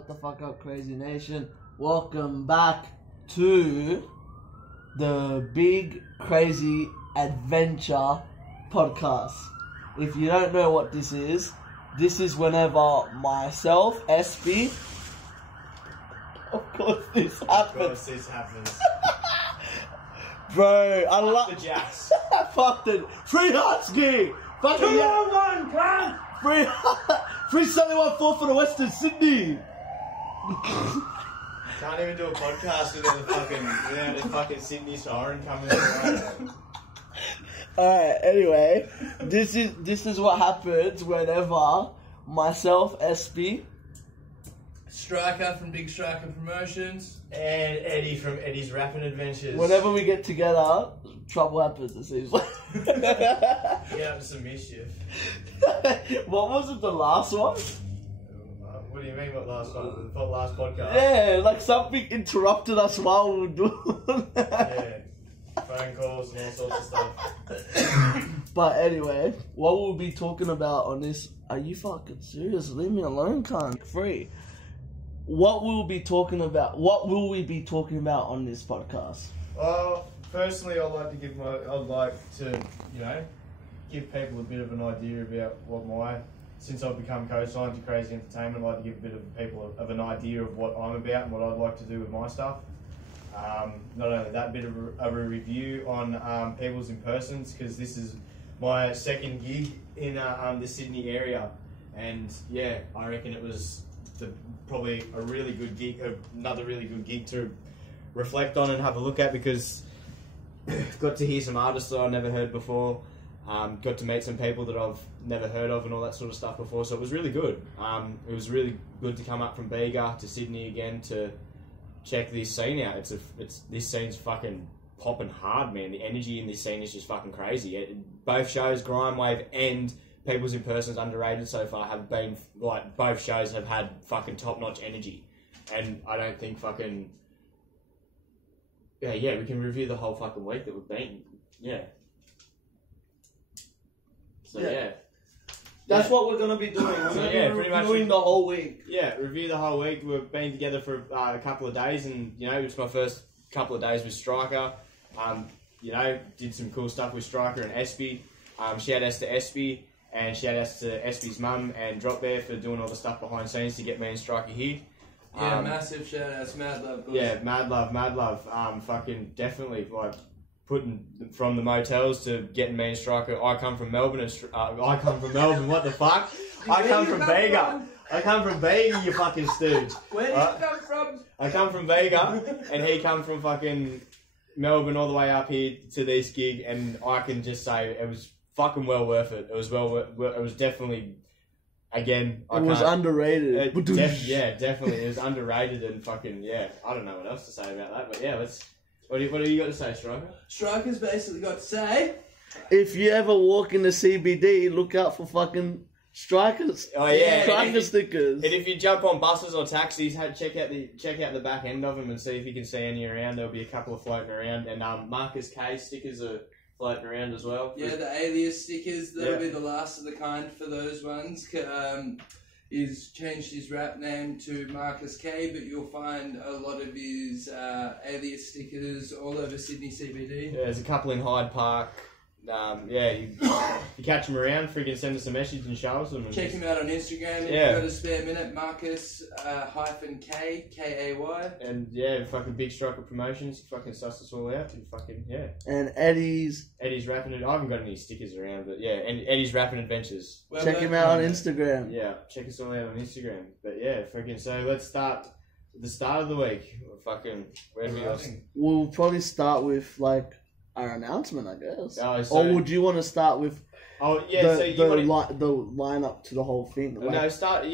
What the fuck up, Kraayziie Nation? Welcome back to the Big Kraayziie Adventure podcast. If you don't know what this is whenever myself, SB, of course this happens. Bro, I love the jazz. Fuck the free Husky. Fucking 201, cunt. Free 71-4 for the Western Sydney. Can't even do a podcast without the fucking Sydney siren coming in. Alright, anyway, this is what happens whenever myself, SB, Striker from Big Striker Promotions, and Eddie from Eddie's Rapping Adventures. whenever we get together, trouble happens, it seems like. Get up to some mischief. What was it, the last one? What do you mean, what last one? The last podcast? Yeah, like something interrupted us while we were doing Yeah. Phone calls and all sorts of stuff. But anyway, what we'll be talking about on this... Are you fucking serious? Leave me alone, cunt. Free. What will we be talking about on this podcast? Well, personally, I'd like to give people a bit of an idea about what since I've become co-signed to Kraayziie Entertainment, I'd like to give a bit of people an idea of what I'm about and what I'd like to do with my stuff. Not only that, a bit of a review on people's in-persons, because this is my second gig in the Sydney area, and yeah, I reckon it was probably a really good gig, another really good gig to reflect on and have a look at, because got to hear some artists that I've never heard before, got to meet some people that I've never heard of and all that sort of stuff before, so it was really good. It was really good to come up from Bega to Sydney again to check this scene out. This scene's fucking popping hard, man. The energy in this scene is just fucking crazy. Both shows, Grime Wave and People's in Persons Underrated so far, have been like, both shows have had fucking top-notch energy, and I don't think fucking we can review the whole fucking week that we've been. That's what we're going to be doing. We're going to be reviewing the whole week. Yeah, review the whole week. We've been together for a couple of days, and it's my first couple of days with Striker. Did some cool stuff with Striker and Espy. Shout outs to Espy, and shout outs to Espy's mum and Drop Bear for doing all the stuff behind the scenes to get me and Striker here. Yeah, massive shout outs, mad love, guys. Yeah, mad love. Fucking definitely, like, putting from the motels to getting me and Striker. I come from Melbourne. What the fuck? I come from Bega. I come from Bega, you fucking stooge. Where did you come from? I come from Bega, and he come from fucking Melbourne all the way up here to this gig, and I can just say it was fucking well worth it. It was it was definitely, again, it was underrated. Definitely, it was underrated, and fucking I don't know what else to say about that, but yeah, let's. What do you got to say, Striker? Striker's basically got to say, if you ever walk in the CBD, look out for fucking Strikers. Oh yeah, Striker stickers. And if you jump on buses or taxis, check out the back end of them and see if you can see any around. There'll be a couple of floating around, and Marcus K stickers are floating around as well. Yeah, the alias stickers. That'll be the last of the kind for those ones. He's changed his rap name to Marcus K, but you'll find a lot of his alias stickers all over Sydney CBD. Yeah, there's a couple in Hyde Park. You catch him around, freaking send us a message and show us them. Check him out on Instagram if you've got a spare minute, Marcus -K, K-A-Y. And fucking Big Striker Promotions, fucking suss us all out, and fucking, And Eddie's Rapping, I haven't got any stickers around, but and Eddie's Rapping Adventures. Check him out on Instagram. Yeah, check us all out on Instagram. But freaking, so let's start the start of the week. Fucking, where do we go? We'll probably start with, like, our announcement, I guess. Oh, so, or would you want to start with the lineup to the whole thing? Start with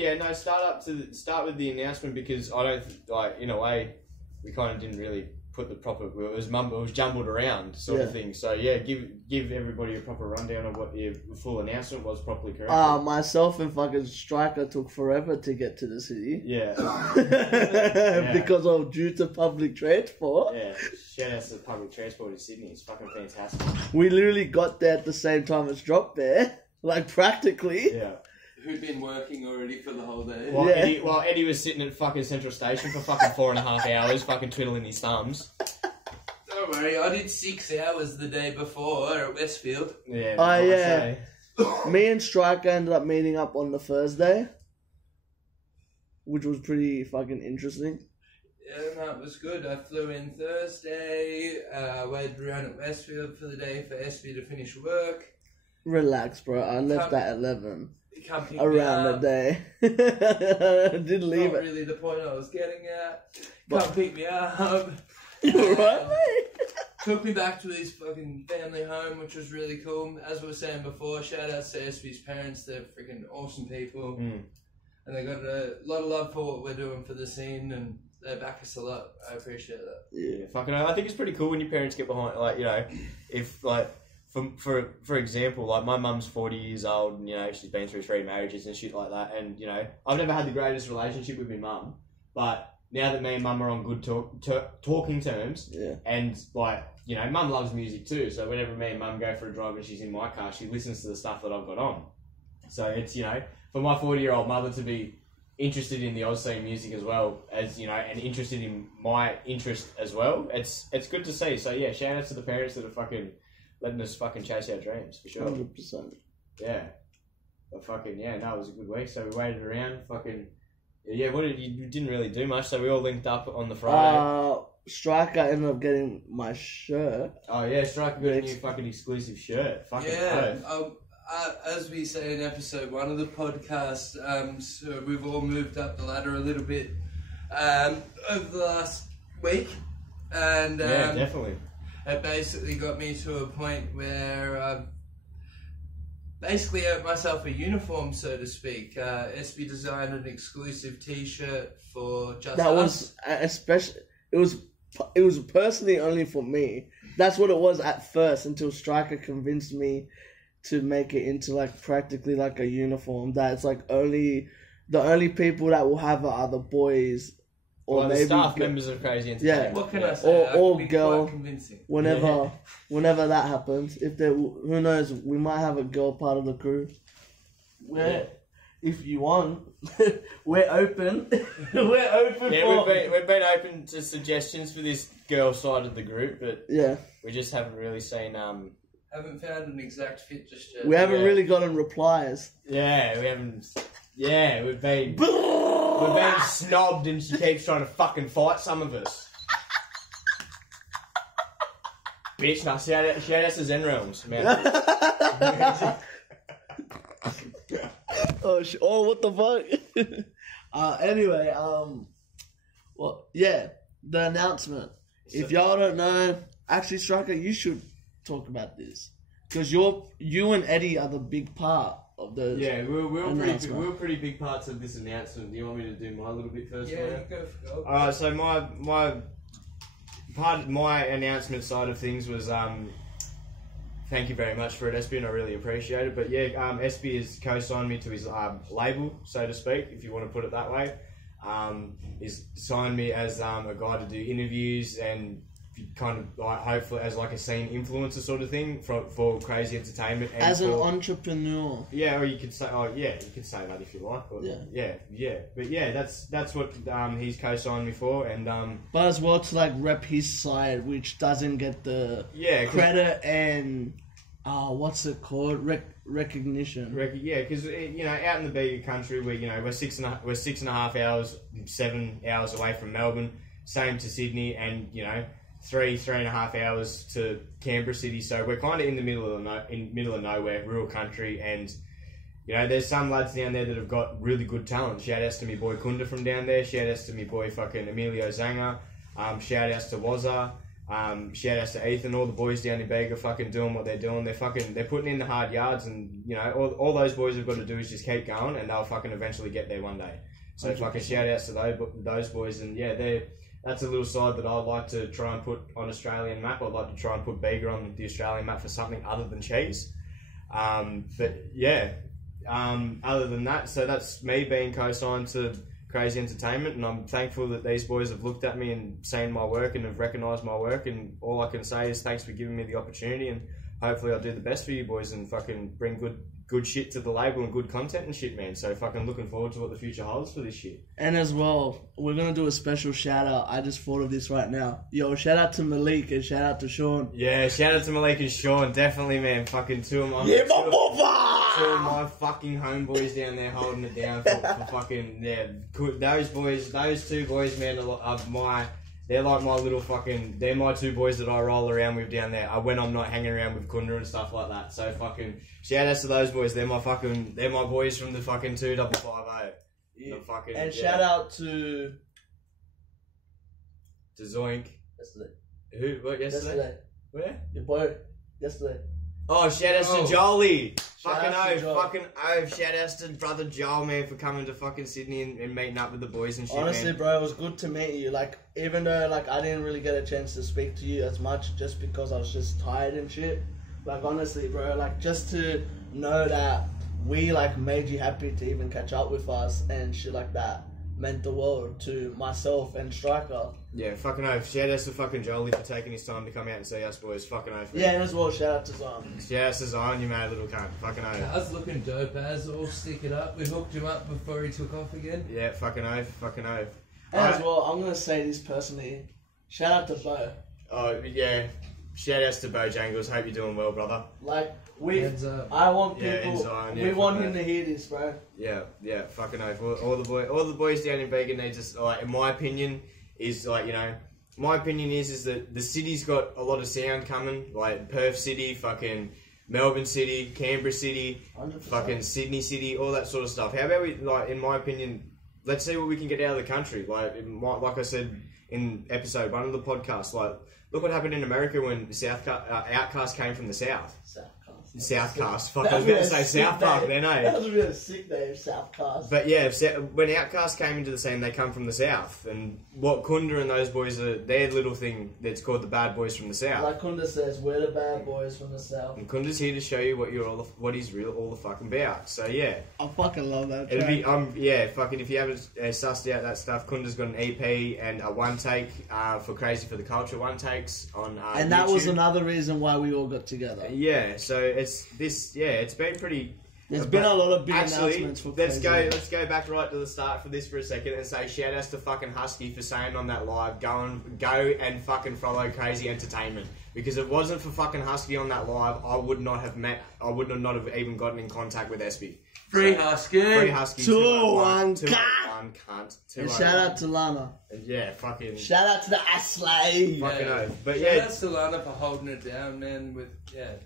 the announcement, because I don't in a way we kind of didn't really put the proper. It was jumbled around sort of thing. So give everybody a proper rundown of what the full announcement was properly correct. Myself and fucking Striker took forever to get to the city. Yeah. Because of due to public transport. Yeah. Shout out to the public transport in Sydney. It's fucking fantastic. We literally got there at the same time as Drop Bear, like practically. Yeah. who'd been working already for the whole day. While Eddie was sitting at fucking Central Station for fucking 4.5 hours, fucking twiddling his thumbs. Don't worry, I did 6 hours the day before at Westfield. Yeah. Oh, yeah. Me and Striker ended up meeting up on the Thursday, which was pretty fucking interesting. Yeah, no, it was good. I flew in Thursday, waited around at Westfield for the day for SB to finish work. Relax, bro. I left at 11. Come pick Around me the up. day. I didn't leave Not it. really the point I was getting at. Come pick me up. You alright, mate? Took me back to his fucking family home, which was really cool. As we were saying before, shout out to SB's parents. They're freaking awesome people. Mm. And they got a lot of love for what we're doing for the scene, and they back us a lot. I appreciate that. Yeah, fucking. I think it's pretty cool when your parents get behind. Like, you know, if like for example, like my mum's 40 years old, and you know she's been through 3 marriages and shit like that. And you know, I've never had the greatest relationship with my mum, but now that me and mum are on good talking terms, and like, you know, mum loves music too. So whenever me and mum go for a drive and she's in my car, she listens to the stuff that I've got on. So it's, you know, for my 40-year-old mother to be interested in the Oz scene music as well, as you know, and interested in my interest as well, it's good to see. So yeah, shout out to the parents that are fucking letting us fucking chase our dreams, for sure. 100%. Yeah. But fucking, yeah, no, it was a good week. So we waited around, fucking, yeah, you didn't really do much. So we all linked up on the Friday. Striker ended up getting my shirt. Oh yeah, Striker got a new fucking exclusive shirt. Fucking as we say in episode 1 of the podcast, so we've all moved up the ladder a little bit over the last week, and yeah, definitely. It basically got me to a point where I've basically earned myself a uniform, so to speak. SB designed an exclusive T-shirt for just That us. was especially. It was personally only for me. That's what it was at first, until Striker convinced me to make it into like practically like a uniform. That it's like the only people that will have it are the boys, or the maybe staff members of Kraayziie Entertainment. Yeah. What can I say? Or I can be girl. quite convincing. Whenever that happens, if there, who knows, we might have a girl part of the crew. If you want, we're open. We're open. Yeah, we've been open to suggestions for this girl side of the group, but yeah, we just haven't really seen. Haven't found an exact fit just yet. We haven't really gotten replies. Yeah, we haven't. Yeah, we've been snobbed, and she keeps trying to fucking fight some of us. Bitch, now shout out to Zen Realms, man. Oh, what the fuck? Anyway, well, yeah, the announcement. If y'all don't know, actually, Striker, you should talk about this, because you and Eddie are the big part of the. Yeah, we're pretty big parts of this announcement. Do you want me to do my little bit first? Yeah, you go for gold. Alright, so my part of my announcement side of things was thank you very much for it, SB, and I really appreciate it. But yeah, SB has co-signed me to his label, so to speak, if you want to put it that way. He's signed me as a guy to do interviews and kind of like hopefully as like a scene influencer sort of thing for Kraayziie Entertainment. And as an entrepreneur. Yeah, or you could say, you can say that if you like. But yeah. But yeah, that's what he's co-signed me for, and but as well to like rep his side, which doesn't get the credit and what's it called, recognition. Because you know, out in the bigger country, we're 6.5 hours, 7 hours away from Melbourne, same to Sydney, and you know, 3.5 hours to Canberra City. So we're kind of in the middle of nowhere, rural country, and you know, there's some lads down there that have got really good talent. Shout outs to me boy Kunda from down there. Shout outs to me boy fucking Emilio Zanger. Shout outs to Wazza. Shout outs to Ethan. All the boys down in Bega fucking doing what they're doing. They're putting in the hard yards, and you know, all those boys have got to do is just keep going, and they'll fucking eventually get there one day. So 100%. Fucking shout outs to those boys, and yeah, that's a little side that I'd like to try and put on Australian map. I'd like to try and put Bega on the Australian map for something other than cheese. But yeah, other than that, so that's me being co-signed to Kraayziie Entertainment, and I'm thankful that these boys have looked at me and seen my work and have recognised my work, and all I can say is thanks for giving me the opportunity, and hopefully I'll do the best for you boys and fucking bring good shit to the label and good content and shit, man. So fucking looking forward to what the future holds for this shit. And as well, we're going to do a special shout out. I just thought of this right now. Yo, shout out to Malik and shout out to Sean. Yeah, shout out to Malik and Sean. Definitely, man. Fucking two of my... Yeah, my Two of my fucking homeboys down there holding it down for fucking... Yeah, those two boys, man, are my... They're like my little fucking... They're my two boys that I roll around with down there. When I'm not hanging around with Kunda and stuff like that. So fucking... Shout outs to those boys. They're my boys from the fucking 2550. Yeah. Fucking, and shout out to... To Zoink. Yesterday. Who? What, yesterday? Where? Your boy. Yesterday. Oh, shout outs to Jolie. Fucking outs to Joel. fucking oath. Shout outs to brother Joel, man, for coming to fucking Sydney and meeting up with the boys and shit, Honestly, man. bro, it was good to meet you. Like, even though, like, I didn't really get a chance to speak to you as much just because I was just tired and shit. Like, honestly, bro, like, just to know that we, like, made you happy to even catch up with us and shit like that meant the world to myself and Striker. Yeah, fucking oath. Shout outs to fucking Jolie for taking his time to come out and see us, boys. Fucking oath, man. Yeah, and as well, shout out to Zion. Shout outs to Zion, you mad little cunt. Fucking oath. Car's looking dope as all stick it up. We hooked him up before he took off again. Yeah, fucking oath. Fucking oath. And as well, I'm going to say this personally. Shout out to Bo. Oh, yeah. Shout outs to Bojangles. Hope you're doing well, brother. Like, Heads up. I want Yeah, people, and Zion, yeah, we want fuck him that. to hear this, bro. Yeah, fucking oath. All the boys down in Vegan, they just, like, in my opinion, is like, you know, my opinion is that the city's got a lot of sound coming, like Perth City, fucking Melbourne City, Canberra City, 100%. fucking Sydney City, all that sort of stuff. How about we, like, in my opinion, let's see what we can get out of the country. Like I said in episode 1 of the podcast, like, look what happened in America when Outcast came from the South. Southcast. Fuck, I was about to say South Park then, eh? That was a really sick name, Southcast. But yeah, when Outcast came into the scene, they come from the South. And what Kunda and those boys are, their little thing that's called the Bad Boys from the South. Like Kunda says, we're the bad boys from the South. And Kunda's here to show you what he's all the fucking about. So yeah. I fucking love that It'll track. be, fucking, if you haven't sussed out that stuff, Kunda's got an EP and a one take for Kraayziie for the Culture one takes on and that YouTube. was another reason why we all got together. Yeah, so it's been pretty... There's been a lot of big Actually, announcements for let's Kraayziie. go back right to the start for this for a second and say shout outs to fucking Husky for saying on that live, go and fucking follow Kraayziie Entertainment. Because if it wasn't for fucking Husky on that live, I would not have even gotten in contact with Espy. Free Husky. Free Husky. 201 cunt. And shout out to Lana. Yeah, fucking... Shout out to the Aslay. Fucking oath. But Shout yeah... out to Lana for holding it down, man,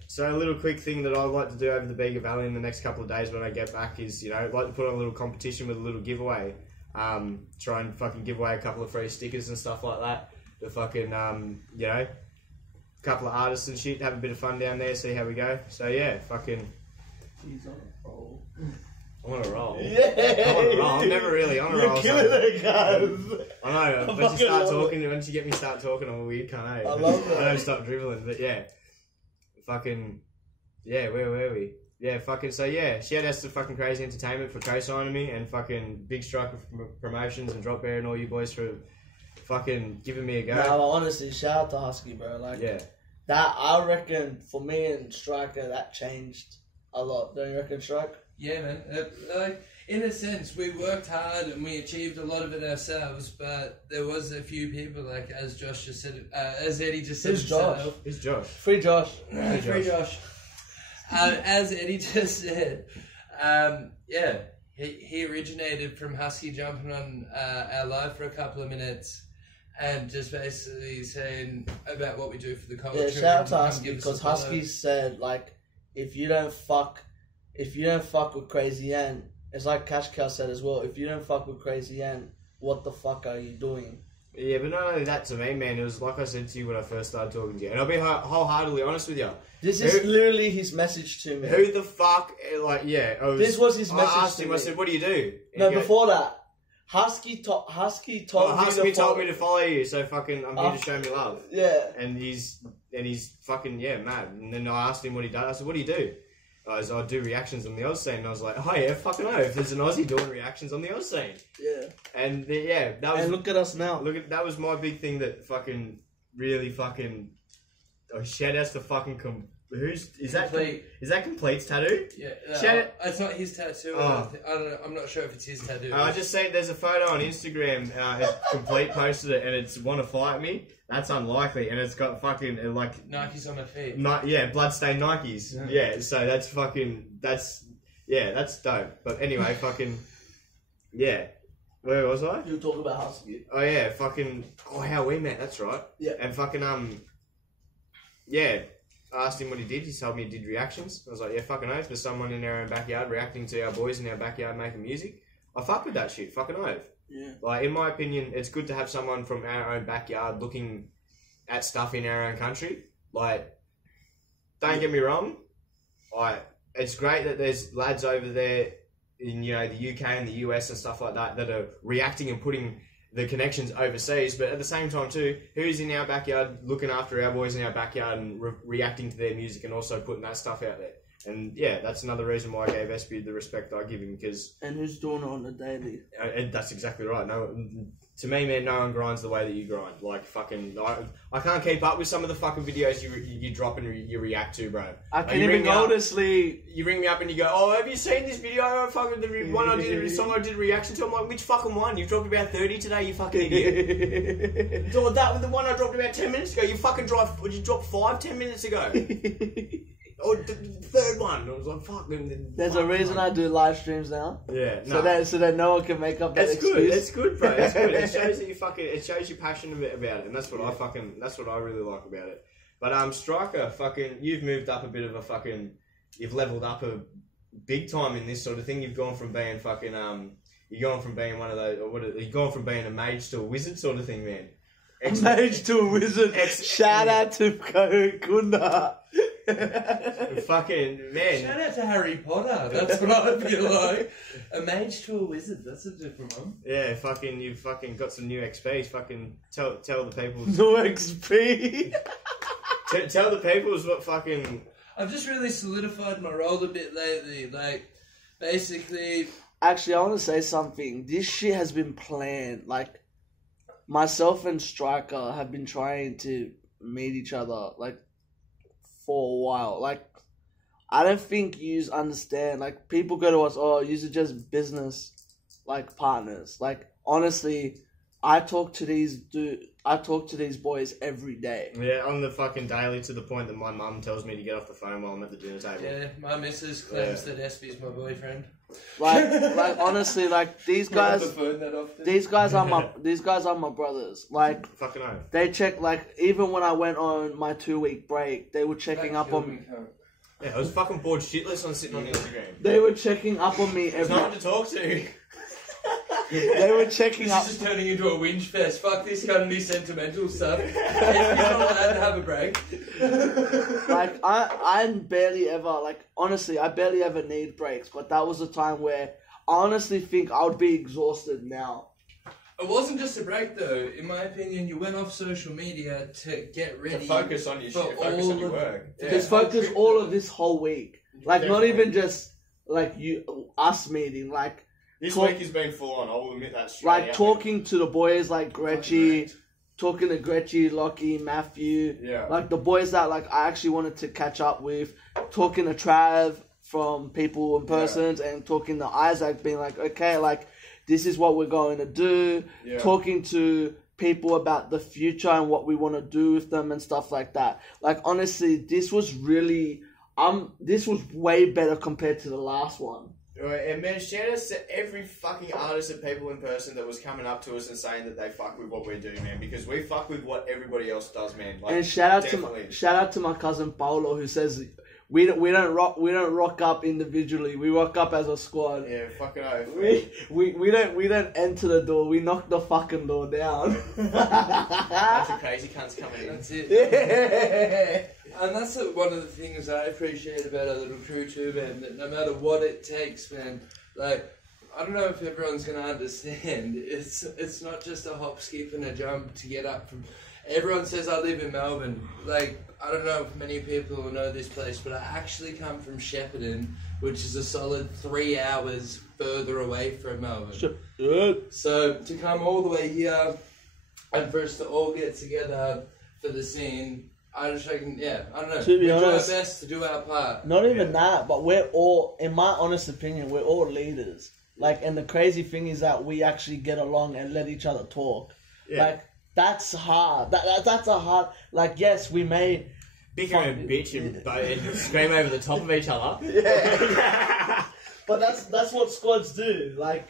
So a little quick thing that I'd like to do over the Bega Valley in the next couple of days when I get back is, you know, I'd like to put on a little competition with a little giveaway. Try and fucking give away a couple of free stickers and stuff like that. The fucking, you know, a couple of artists and shit, have a bit of fun down there, see how we go. So yeah, fucking... He's on a roll. I'm on a roll. Yeah. I'm on a roll. I'm never really on a roll. You're killing it, guys. I know, once you get me start talking, I'm a weird cunt, eh? I love that. I don't stop dribbling, but yeah. Fucking, yeah, where were we? Yeah, fucking, so yeah, shout outs to fucking Kraayziie Entertainment for co-signing me, and fucking Big Striker Promotions and Drop Bear and all you boys for fucking giving me a go. No, honestly, shout out to Husky, bro. Like, Yeah. that, I reckon, for me and Striker, that changed a lot. Don't you reckon, Striker? Yeah, man. Like, in a sense, we worked hard and we achieved a lot of it ourselves, but there was a few people, like, as Josh just said, as Eddie just said Who's Josh? himself. Who's Josh? Free Josh. Free Josh. As Eddie just said, yeah, he originated from Husky jumping on our live for a couple of minutes and just basically saying about what we do for the culture. Yeah, shout out to and Husky, give us a because follow. Husky said, like, if you don't fuck with Kraayziie N, it's like Cash Cow said as well, if you don't fuck with Kraayziie N, what the fuck are you doing? Yeah, but not only that to me, man, it was like I said to you when I first started talking to you, and I'll be wholeheartedly honest with you. This is literally his message to me. Who the fuck, like, yeah. This was his message I asked to him, me. I said, what do you do? And No, he goes, before that, Husky told Husky me told me to follow you, so fucking, I'm here to show me love. Yeah. And he's fucking, yeah, mad. And then I asked him what he does. I said, what do you do? I do reactions on the Oz scene. And I was like, oh yeah, fucking oath. There's an Aussie doing reactions on the Oz scene. Yeah. And yeah, that was... And look at us now. That was my big thing that fucking really fucking... Oh, shout outs to fucking Is that Complete. Is that Complete's tattoo? Yeah, it's not his tattoo. Oh. I don't know. I'm not sure if it's his tattoo. I just seen there's a photo on Instagram. Complete posted it, and it's want to fight me. That's unlikely, and it's got fucking like Nikes on my feet. Bloodstained Nikes. Yeah, so that's dope. But anyway, yeah. Where was I? You were talking about Husky. Oh yeah, how we met. That's right. Yeah. And yeah. I asked him what he did. He told me he did reactions. I was like, yeah, fucking oath. There's someone in our own backyard reacting to our boys in our backyard making music. I fuck with that shit. Fucking oath. Yeah. Like, in my opinion, it's good to have someone from our own backyard looking at stuff in our own country. Like, don't get me wrong. It's great that there's lads over there in, the UK and the US and stuff like that are reacting and putting the connections overseas, but at the same time too, who's in our backyard looking after our boys in our backyard and reacting to their music and also putting that stuff out there. And yeah, that's another reason why I gave SB the respect I give him, because... And who's doing it on a daily? And that's exactly right. To me, man, no one grinds the way that you grind. Like, fucking... I can't keep up with some of the fucking videos you drop and you react to, bro. I can't even notice, Lee. You ring me up and you go, oh, have you seen this video? Fucking the one the song I did reaction to? I'm like, which fucking one? You've dropped about 30 today, you fucking idiot. So that was the one I dropped about 10 minutes ago. You fucking dropped 5, 10 minutes ago. Or the third one. I was like, fuck. There's a reason I do live streams now. Yeah. So that no one can make up that excuse. Good. It's good, bro. It's good. It shows that it shows you're passionate about it, and that's what that's what I really like about it. But Striker, you've moved up a bit of you've leveled up a big time in this sort of thing. You've gone from being you've gone from being one of those, you've gone from being a mage to a wizard sort of thing, man. Mage to a wizard. Shout out to Kunda. Fucking man. Shout out to Harry Potter. That's what I feel like. A mage to a wizard. That's a different one. Yeah, you've got some new XP. Tell the people. No XP. Tell the people what fucking. I've just really solidified my role a bit lately. Like, basically. Actually, I want to say something. This shit has been planned. Like, myself and Striker have been trying to meet each other, like, for a while. Like, I don't think yous understand. Like, people go to us, oh, yous are just business, like, partners. Like, honestly, I talk to these boys every day. Yeah, on the fucking daily, to the point that my mum tells me to get off the phone while I'm at the dinner table. Yeah, my missus claims that SB's my boyfriend. Like honestly, like these guys are my brothers. Like, fucking oath. They check, like, even when I went on my 2-week break, they were checking up on me. Yeah, I was fucking bored shitless on sitting on Instagram. They were checking up on me every. There's no one to talk to. They were checking up. This is just turning into a whinge fest. Fuck this kind of sentimental stuff. He's not allowed to have a break. Like, I barely ever, like, honestly, I barely ever need breaks. But that was a time where I honestly think I would be exhausted now. It wasn't just a break, though. In my opinion, you went off social media to get ready. To focus on your shit, focus on your work. Just focus all of this whole week. Like, not even just, like, us meeting, like... This week has been full on, I will admit that straight Like, talking to the boys like Gretchy, talking to Gretchy, Lockie, Matthew. Yeah. Like, the boys that, like, I actually wanted to catch up with. Talking to Trav from People in Persons, and talking to Isaac, being like, okay, like, this is what we're going to do. Yeah. Talking to people about the future and what we want to do with them and stuff like that. Like, honestly, this was really... this was way better compared to the last one. And man, shout out to every fucking artist and People in Person that was coming up to us and saying that they fuck with what we're doing, man. Because we fuck with what everybody else does, man. Like, and shout out to my cousin Paolo, who says we don't rock up individually. We rock up as a squad. Yeah, fucking oath. We don't enter the door. We knock the fucking door down. Bunch of crazy cunts coming in. That's it. Yeah. And that's one of the things I appreciate about our little crew too, man. That no matter what it takes, man. Like, I don't know if everyone's gonna understand. It's not just a hop, skip, and a jump to get up from. Everyone says I live in Melbourne. Like, I don't know if many people will know this place, but I actually come from Shepparton, which is a solid 3 hours further away from Melbourne. So to come all the way here, and for us to all get together for the scene. I just reckon, yeah, I don't know. To be we honest, do our best to do our part. Not even that, but we're all, in my honest opinion, we're all leaders. Like, and the crazy thing is that we actually get along and let each other talk. Yeah. Like, that's hard. That's a hard. Like, yes, we may bicker and bitch and scream over the top of each other. Yeah. But that's what squads do. Like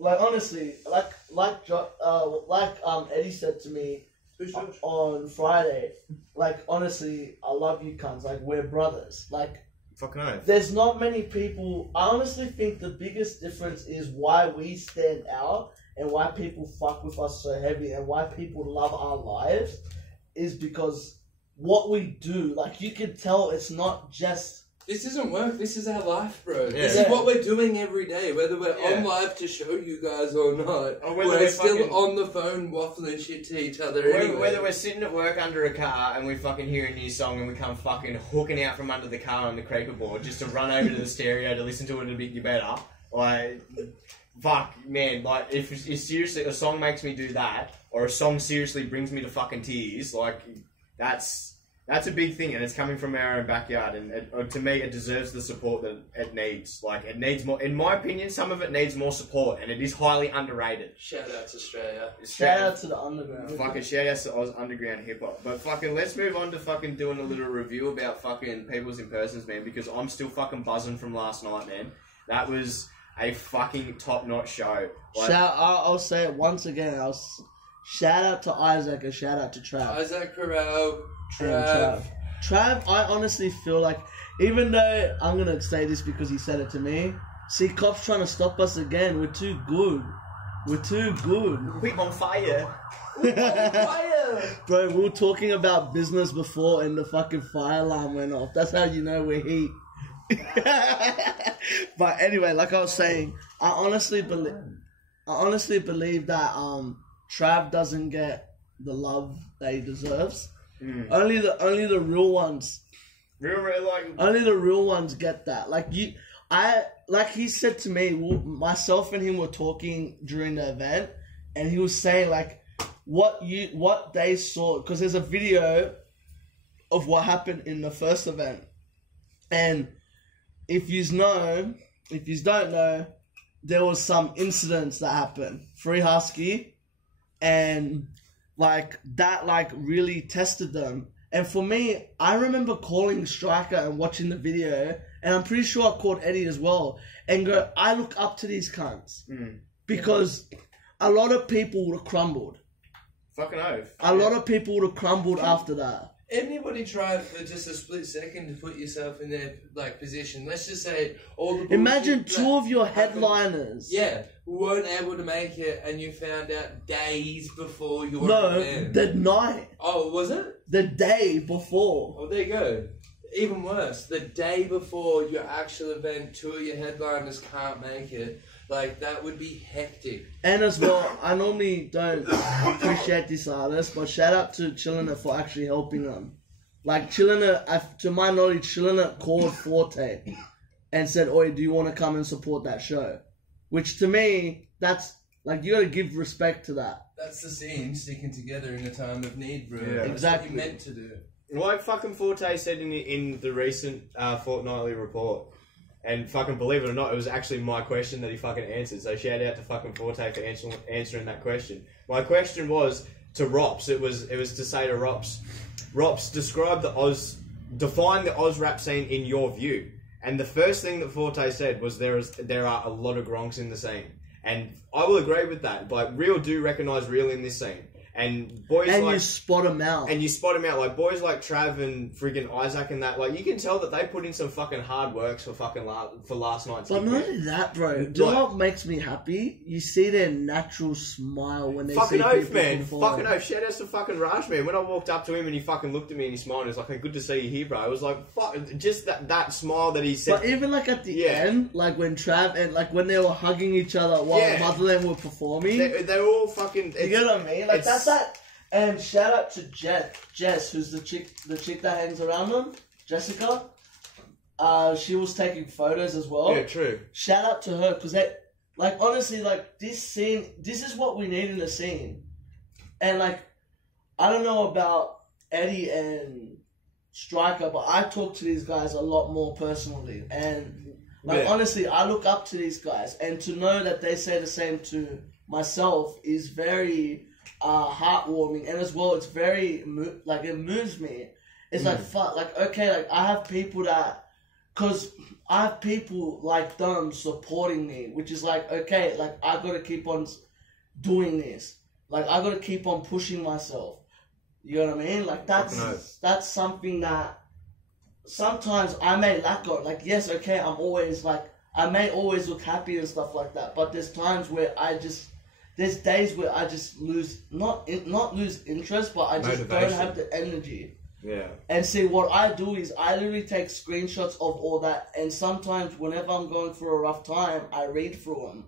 honestly, like Eddie said to me on Friday. Like, honestly, I love you cunts. Like, we're brothers. Like, fucking oath. There's not many people. I honestly think the biggest difference is why we stand out and why people fuck with us so heavy and why people love our lives is because what we do. Like, you can tell it's not just. This isn't work, this is our life, bro. Yeah. This is what we're doing every day, whether we're on live to show you guys or not. Or whether we're still on the phone waffling shit to each other anyway. Whether we're sitting at work under a car and we fucking hear a new song and we come fucking hooking out from under the car on the creeper board just to run over to the stereo to listen to it a bit better. Like, fuck, man, like, if seriously a song makes me do that, or a song seriously brings me to fucking tears, like, that's a big thing, and it's coming from our own backyard, and to me, it deserves the support that it needs. Like, it needs more, in my opinion, some of it needs more support, and it is highly underrated. Shout out to Australia. Shout out to the underground. Fucking shout out to Oz underground hip hop. But fucking, let's move on to fucking doing a little review about fucking People's in Persons, man, because I'm still fucking buzzing from last night, man. That was a fucking top-notch show. Like, I'll say it once again. Shout out to Isaac and shout out to Trav. Isaac Corral. Trav, I honestly feel like, even though I'm going to say this because he said it to me, see, cops trying to stop us again. We're too good. We're too good. We're on fire. Bro, we were talking about business before and the fucking fire alarm went off. That's how you know we're heat. But anyway, like I was saying, I honestly believe that Trav doesn't get the love that he deserves. Only the real ones. Only the real ones get that. Like he said to me, myself and him were talking during the event, and he was saying like what they saw, because there's a video of what happened in the first event, and if you don't know, there was some incidents that happened. Free Husky, and like that, like really tested them. And for me, I remember calling Striker and watching the video, and I'm pretty sure I called Eddie as well, and go, I look up to these cunts because a lot of people would have crumbled. Fucking oath. A lot of people would have crumbled after that. Anybody try for just a split second to put yourself in their like position? Let's just say all the imagine two of your headliners. Weren't able to make it, and you found out days before you were No, the night. Oh, was it? The day before. Oh, there you go. Even worse, the day before your actual event, two of your headliners can't make it. Like, that would be hectic. And as well, I normally don't appreciate this artist, but shout out to Chillina for actually helping them. Like, Chillina, to my knowledge, Chillina called Forte and said, "Oi, do you want to come and support that show?" Which to me, that's, like, you gotta give respect to that. That's the scene, sticking together in a time of need, bro. Yeah. That's exactly what you meant to do. Like fucking Forte said in the recent fortnightly report, and fucking believe it or not, it was actually my question that he fucking answered. So shout out to fucking Forte for answering that question. My question was to Rops. It was to say to Rops, define the Oz rap scene in your view. And the first thing that Forte said was there are a lot of gronks in the scene, and I will agree with that. Like, real do recognise real in this scene. And boys and like, you spot them out. And you spot them out. Like, boys like Trav and friggin' Isaac and that, like, you can tell that they put in some fucking hard works for fucking last night's But not only that, bro. Do you know what makes me happy? You see their natural smile when they fucking see oath, people man. perform. Fucking oath. Shout out to fucking Raj, man. When I walked up to him and he fucking looked at me and he smiled, he was like, "Hey, good to see you here, bro." I was like, fuck, just that smile that he said. But even like at the end, like when Trav and like when they were hugging each other while Motherland were performing. They're all fucking... You get what I mean? Like, that's that... And shout out to Jess, who's the chick that hangs around them, Jessica. She was taking photos as well. Yeah, true. Shout out to her, because like, honestly, like, this is what we need in the scene. And like, I don't know about Eddie and Striker, but I talk to these guys a lot more personally. And like honestly, I look up to these guys, and to know that they say the same to myself is very heartwarming, and as well, it's very like it moves me. It's like fuck, like okay, like I have people that, cause I have people like them supporting me, which is like okay, like I gotta keep on doing this, like I gotta keep on pushing myself. You know what I mean? Like that's something that sometimes I may lack on. Like yes, okay, I'm always like I may always look happy and stuff like that, but there's times where there's days where I just lose not lose interest, but I just don't have the energy. Yeah. And see, what I do is I literally take screenshots of all that, and sometimes whenever I'm going through a rough time, I read through them.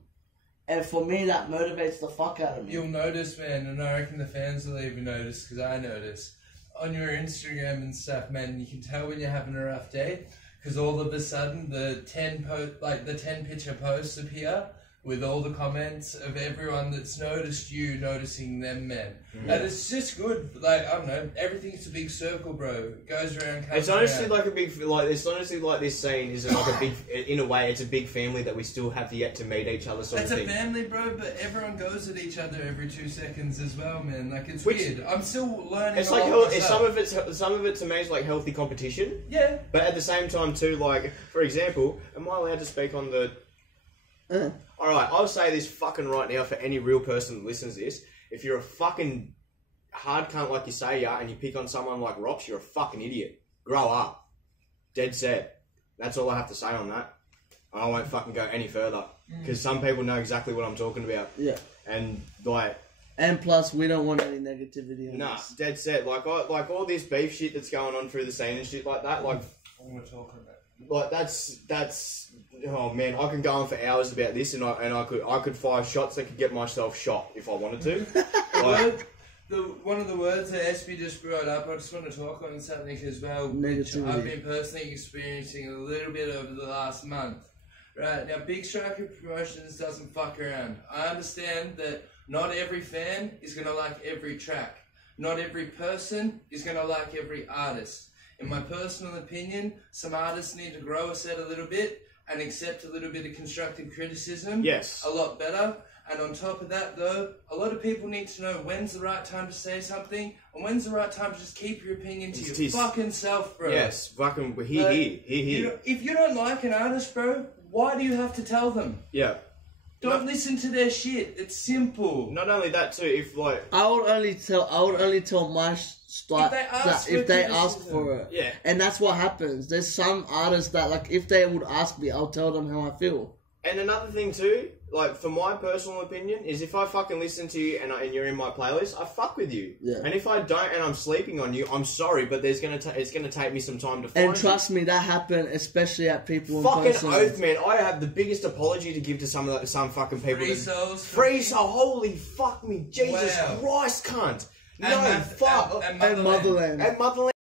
And for me, that motivates the fuck out of me. You'll notice, man, and I reckon the fans will even notice, because I notice, on your Instagram and stuff, man, you can tell when you're having a rough day, because all of a sudden the 10 picture posts appear with all the comments of everyone that's noticed you noticing them, man. And it's just good. Like, I don't know, everything's a big circle, bro. It goes around, comes It's honestly around. like a big, like, it's honestly like this scene is like a big, in a way, it's a big family that we still have yet to meet each other sort It's of a thing. family, bro, but everyone goes at each other every 2 seconds as well, man. Like, it's weird. I'm still learning. It's like, some of it to me is like healthy competition. Yeah. But at the same time too, like, for example, am I allowed to speak on the... Alright, I'll say this fucking right now for any real person that listens to this. If you're a fucking hard cunt like you say you are, and you pick on someone like Rops, you're a fucking idiot. Grow up. Dead set. That's all I have to say on that. I won't fucking go any further. Because some people know exactly what I'm talking about. Yeah. And, like... And plus, we don't want any negativity in Nah, this. dead set. Like all this beef shit that's going on through the scene and shit like that, like... We're talking about. Like that's oh man, I can go on for hours about this, and I could fire shots that could get myself shot if I wanted to. Like, One of the words that SB just brought up, I just want to talk on something as well, which Negativity. I've been personally experiencing a little bit over the last month. Right, now Big Striker Promotions doesn't fuck around. I understand that not every fan is going to like every track. Not every person is going to like every artist. In my personal opinion, some artists need to grow a set a little bit and accept a little bit of constructive criticism. Yes. A lot better. And on top of that, though, a lot of people need to know when's the right time to say something and when's the right time to just keep your opinion to your fucking self, bro. yes, fucking here. If you don't like an artist, bro, why do you have to tell them? Yeah. Don't listen to their shit. It's simple. Not only that too, if like I would only tell my start if they ask for it. Yeah. And that's what happens. There's some artists that, like, if they would ask me, I'll tell them how I feel. And another thing too, like, for my personal opinion, is if I fucking listen to you and you're in my playlist, I fuck with you. Yeah. And if I don't and I'm sleeping on you, I'm sorry, but it's gonna take me some time to find And trust me, that happened, especially at people in fucking person. oath, man. I have the biggest apology to give to some fucking people. Free souls. Free soul, holy fuck me, Jesus Wow. Christ, cunt. And No, fuck. And And Motherland. And Motherland.